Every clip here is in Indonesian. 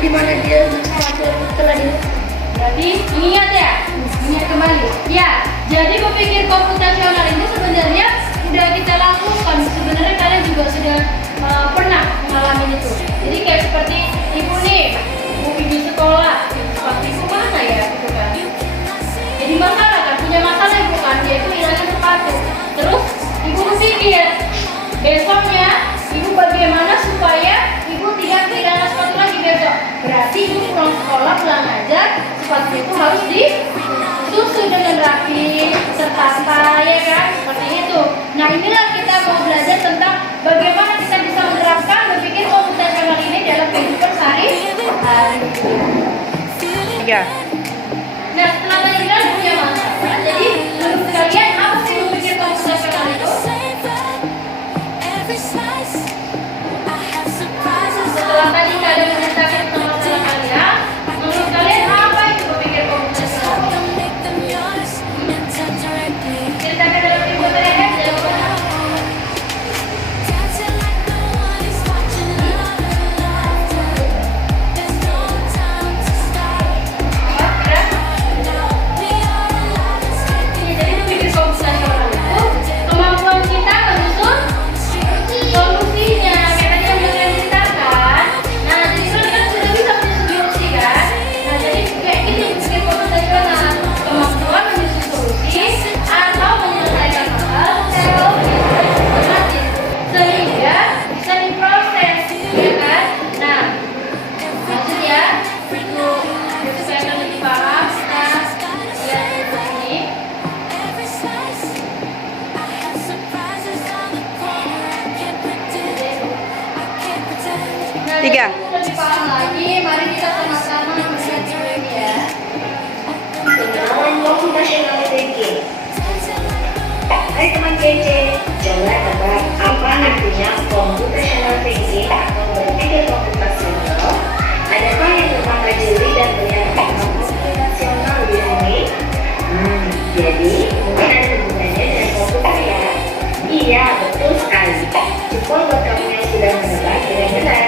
di mana dia telah di. Berarti ingat ya, ingat kembali. Ya, jadi berpikir komputasional ini sebenarnya sudah kita lakukan. Sebenarnya kalian juga sudah pernah mengalami itu. Jadi kayak seperti ibu nih, ibu pergi sekolah, sepatu ibu mana ya, gitu kan? Jadi masalah kan, punya masalah ibu kan, yaitu hilangnya sepatu. Terus ibu berpikir, besoknya ibu bagaimana supaya ibu tidak kehilangan sepatu lagi besok. Berarti ibu pulang sekolah, pulang ajar, sepatu itu harus disusun dengan rapi, tertata, ya kan? Seperti itu. Nah, inilah kita mau belajar tentang bagaimana kita bisa menerapkan berpikir komputasional ini dalam kehidupan sehari-hari. Ya. Nah, setelah tadi kita punya masalah, jadi menurut kalian apa sih berpikir komputasional itu? Setelah tadi kalian menceritakan tentang masalah kalian, menurut kalian apa itu berpikir komputasional? Ceritakan dalam video kalian, jangan lupa. Tiga. Lebih paham lagi, mari kita sama-sama melihat ini ya. Kenalan computational thinking. Hai teman kece, coba tebak apa artinya computational thinking atau berpikir komputasional? Adakah yang mempelajari dan melihat tentang komputasional di sini? Jadi mungkin ada hubungannya dengan komputer ya? Iya, betul sekali. Cukup buat kamu yang sudah menebak dengan benar.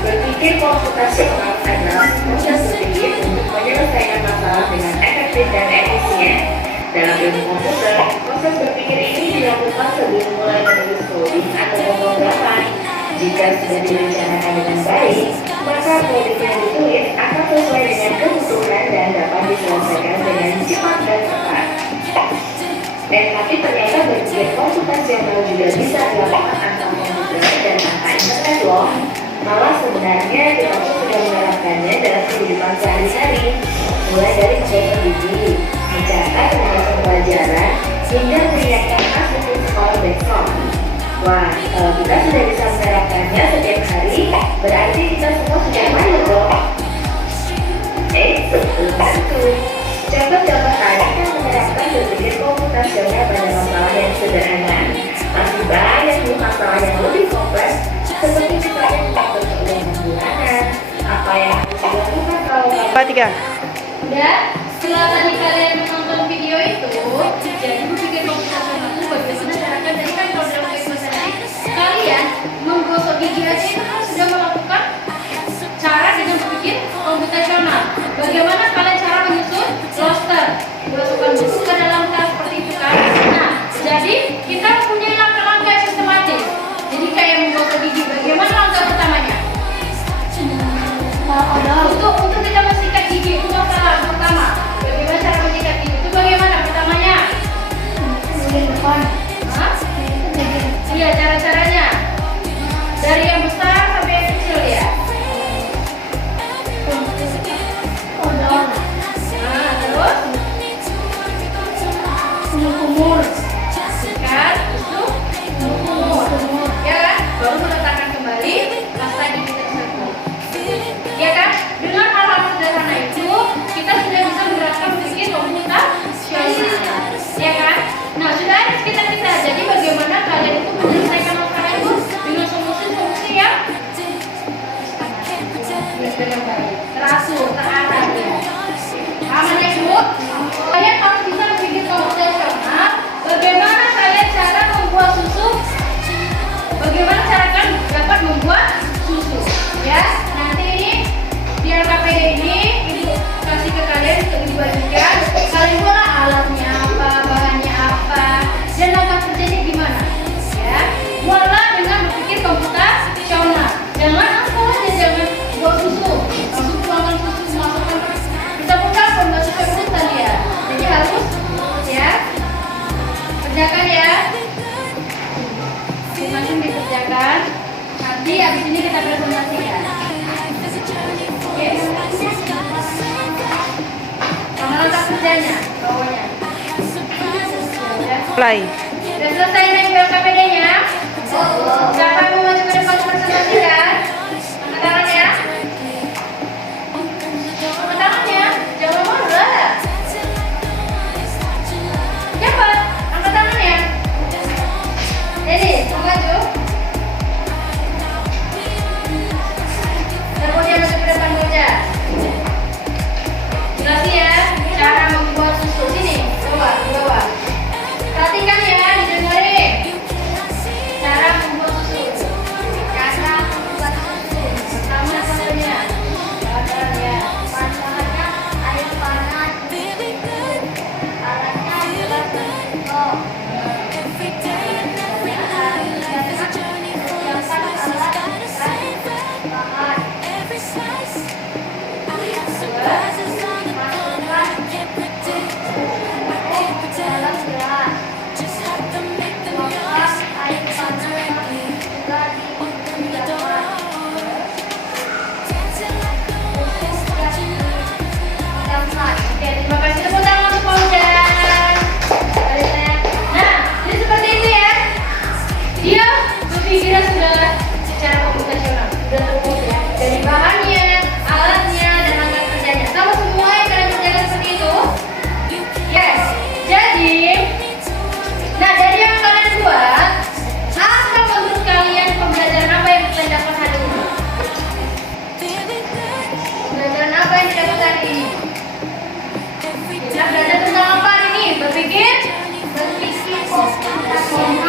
Berpikir komputasional adalah proses berpikir untuk menyelesaikan masalah dengan efektif dan efisien. Dalam ilmu komputer, proses berpikir ini dilakukan sebelum mulai menulis coding atau pemrograman. Jika sudah direncanakan dengan baik, maka coding yang ditulis akan sesuai dengan kebutuhan dan dapat diselesaikan dengan cepat dan tepat. Tapi ternyata berpikir komputasional juga bisa dilakukan tanpa komputer dan tanpa internet loh. Malah sebenarnya kita pun sudah menerapkannya dalam kehidupan sehari-hari, mulai dari membaca buku, mencatat pembahasan pelajaran, hingga menyiapkan tas untuk sekolah besok. Wah, kalau kita sudah bisa menerapkannya setiap hari, berarti kita semua sudah mahir dong. Belum tentu. Contoh-contoh tadi kan menerapkan berpikir komputasional pada masalah yang sederhana. Masih banyak masalah yang lebih kompleks, seperti misalnya mengatur keuangan bulanan. Apa yang harus dilakukan kalau Tiga. Dan setelah tadi kalian menonton video itu, jadi berpikir komputasional itu bagaimana caranya? Jadi kan kalau dalam kehidupan sehari kalian menggosok gigi aja itu kan sudah melakukan cara dengan berpikir komputasional. Bagaimana kalian cara menyusun roster, masukkan buku ke dalam tas seperti itu kan? Nah, jadi kita mempunyai langkah-langkah yang sistematis. Jadi kayak menggosok gigi, bagaimana langkah pertamanya? Untuk kita mensikat gigi itu masalah pertama. Bagaimana cara mensikat gigi itu bagaimana pertamanya? Depan. Iya, cara-caranya dari yang besar sampai yang kecil ya. bawahnya. Ya. Play. Sudah selesai naik LKPD-nya? Siapa yang mau maju ke depan presentasikan? Angkat tangan ya. Angkat tangan ya. Jangan malu lah. Cepat, angkat tangan ya. Jadi, mau maju? Kemudian maju ke depan saja. Jelasin ya, cara membuat susu. Sini, coba, di bawah. Perhatikan ya, didengarin. Cara membuat susu. Cara membuat susu. Pertama caranya. Caranya. Bahannya air panas. Alatnya gelas bentuk. Oke, terima kasih. Tepuk tangan untuk Fauzan. Nah, jadi seperti itu ya. Dia berpikirnya sudah secara komputasional, sudah terukur ya. Dari bahannya, alatnya, dan alat kerjanya. Sama semua yang kalian kerjakan seperti itu. Yes. Jadi, nah dari yang kalian buat, apa menurut kalian pembelajaran apa yang kalian dapat hari ini? Pembelajaran apa yang didapat hari ini? Kita belajar tentang apa hari ini? Berpikir?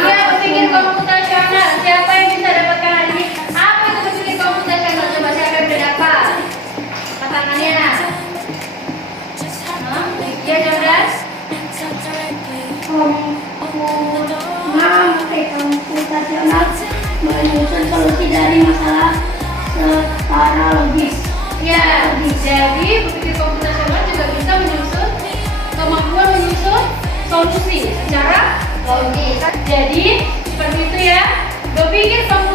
Iya, berpikir komputasional. Siapa yang bisa dapatkan hari ini? Apa itu berpikir komputasional? Coba siapa yang udah dapat? Angkat tangannya. Iya, Jordas? Memakai komputasional menyusun solusi dari masalah secara logis. Ya, jadi berpikir komputasional juga bisa menyusun kemampuan menyusun solusi secara logis. Jadi seperti itu ya. Berpikir komputasional